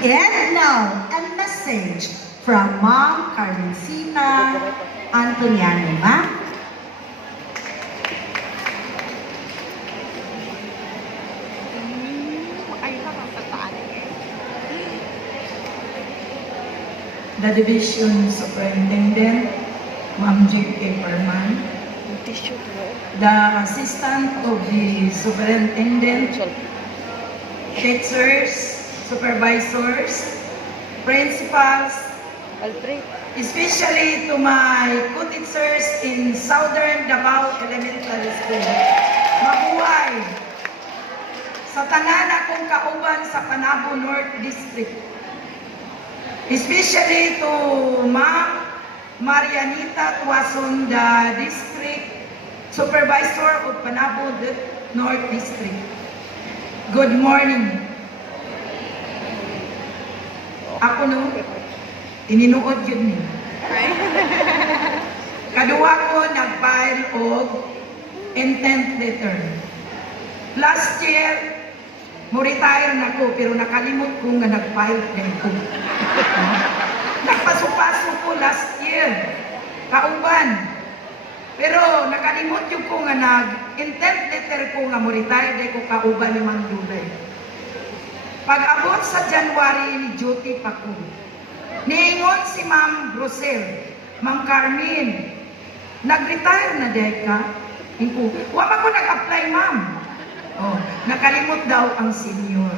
And now, a message from Mom Carmencita Antoniano, ma'am. The Division Superintendent, Ma'am J.K. Perman, the Assistant of the Superintendent, teachers, supervisors, principals, especially to my co-teachers in Southern Davao Elementary School. Mabuhay! Sa tanan akong kauban sa Panabo North District. Especially to Ma'am Marianita Tuason, the District Supervisor of Panabo North District. Good morning. Ako no, ininuod yun niya. Kaduwa ko nag-file og intent letter. Last year, mo-retire na ko, pero nakalimot ko nga nag-file din ko. Nagpasupaso ko last year, kauban. Pero nakalimot yung ko nga nag-intent letter ko nga mo-retire din ko kauban ni Mang Dulay. Pag-abot sa January, ni duty pa ko. Niingon si Ma'am Rosel, Ma'am Carmen, nag-retire na dahil ka? Wala ko nag-apply, ma'am. Oh, nakalimot daw ang senior.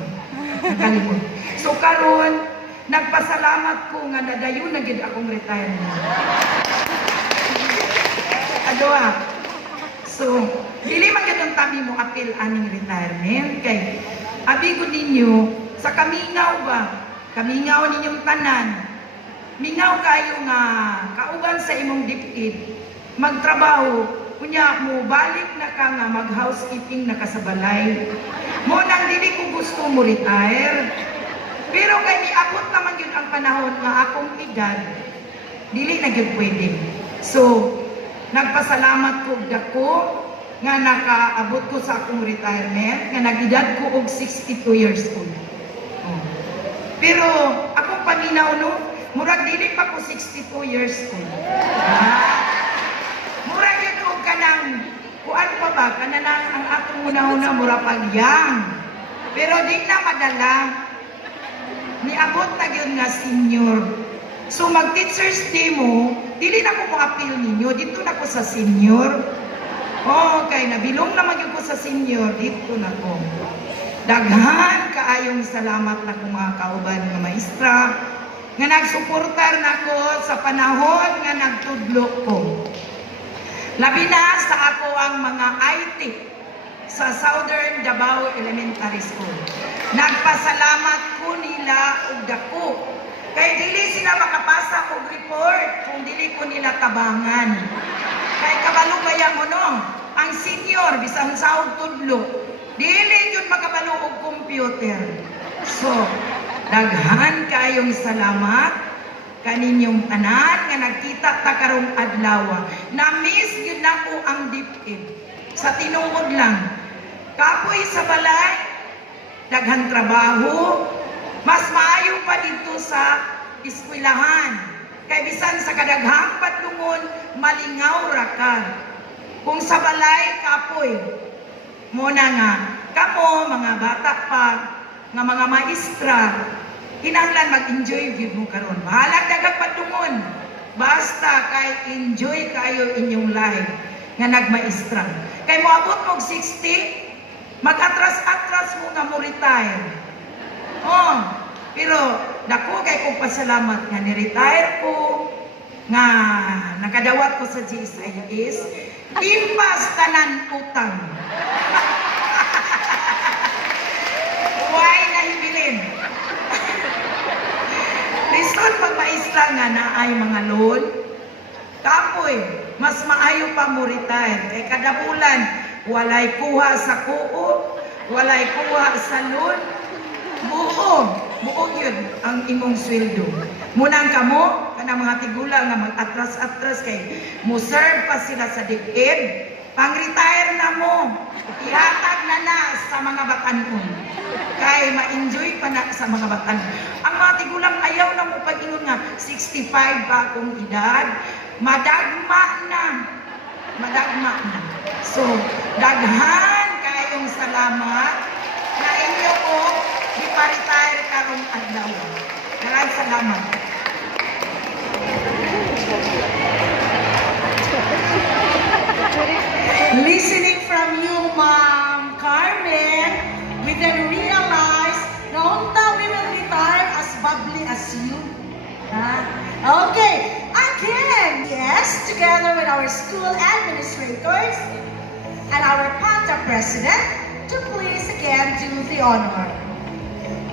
Nakalimot. So karon, nagpasalamat ko nga nadayon na gid akong retirement. Adoa. So, dili man gyud ang tabi mo apil aning retirement kay abigo ninyo sa kamingaw ba? Kamingaw ninyong tanan. Mingaw kayo nga kauban sa imong dipid. Magtrabaho, kunya mo balik na ka nga mag-housekeeping na kasabalay. Mo nang dili ko gusto mo retire. Pero kay niabot naman yun ang panahon nga akong edad, dili na gyud pwede. So, nagpasalamat ko dako nga nakaabot ko sa akong retirement, nga nag-edad ko og 62 years old. Oh. Pero akong paminaw no, murag dili pa ko 62 years old. Murag yun ko kanang, kuan pa ba, kanang ang atong una-una mura pagyang. Pero di na madala, niabot na yun nga senior. So mag-teachers day mo, dili na ko mo-appeal ninyo, dito na ko sa senior. Okay, nabilong naman yun ko sa senior, dito na ko. Daghan kaayong salamat na kong mga kauban nga maestra, nga nagsuportar na ko sa panahon nga nagtudlo ko. Labi na sa ako ang mga IT, sa Southern Davao Elementary School. Nagpasalamat ko nila og dako. Kay dili sila makapasa og report kung dili ko nila tabangan. Kay kabalo kaya mo no, ang senior bisan sa og tudlo, dili jud makabalo og computer. So, daghan kayong salamat kaninyong tanan nga nagkita ta karong adlaw. Na-miss gyud nako ang dipid. Sa tinuod lang, kapoy sa balay, daghang trabaho, mas maayo pa dito sa eskwelahan. Kay bisan sa kadaghang patlungon, malingaw ra ka. Kung sa balay, kapoy, muna nga, kamo, mga bata pa, nga mga maestra, kinahanglan mag-enjoy gyud mo karon. Bahalag daghang patlungon. Basta kay enjoy kayo inyong life nga nagmaestra. Kay moabot mo og 60, mag-atras-atras mo nga mo retire. Oh, pero dako kay kong pasalamat nga ni-retire ko, nga nakadawat ko sa GSIS, impas tanan utang. Huwag nahibilin. Lisod pagmaisla nga na ay mga loan, kapoy, mas maayo pa mo retire. Kay kada bulan, walay kuha sa kuo, walay kuha sa loan, buo yun ang imong sweldo. Munang kamo, kanang mga tigula nga mag-atras-atras kay mo-serve pa sila sa DepEd, pang-retire na mo, ihatag na sa mga batanon. Kay ma-enjoy pa na sa mga batanon. Ang mga tigulang ayaw na mo pag-ingon nga, 65 pa akong edad, madagma na. So, daghan kayong salamat na inyo ko ipa-retire karong adlaw. Maraming salamat. Listening from you, Ma'am Carmen, we then realize na unta we will retire as bubbly as you. Okay, again, yes, together with our school administrators and our PATA president, to please again do the honor.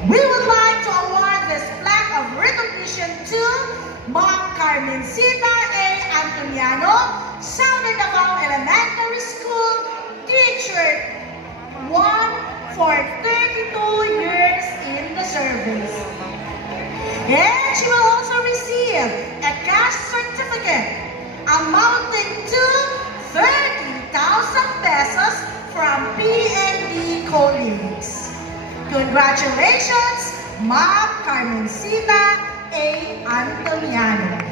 We would like to award this plaque of recognition to Ma'am Carmencita A. Antoniano, Southern Davao Elementary School, Teacher 1 for 32 years in the service. And she will also receive a cash certificate amounting to 30,000 pesos from PND colleagues. Congratulations, Ma'am Carmencita A. Antoniano.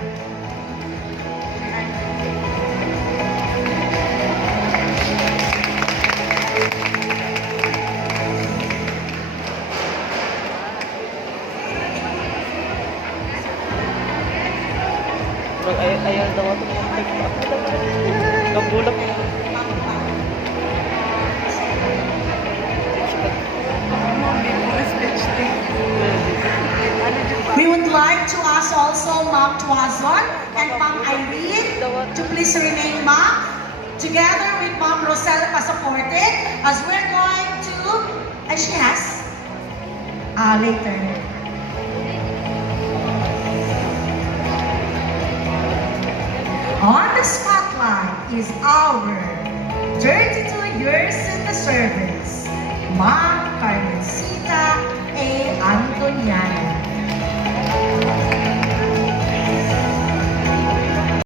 Ayaw daw ako kabulak. We would like to ask also Ma'am Tuazon and Ma'am Irene to please remain, Ma'am, together with Ma'am Rosel Pasaporte, as we're going to, and she has, later. On the spotlight is our 32 years in the service, Ma'am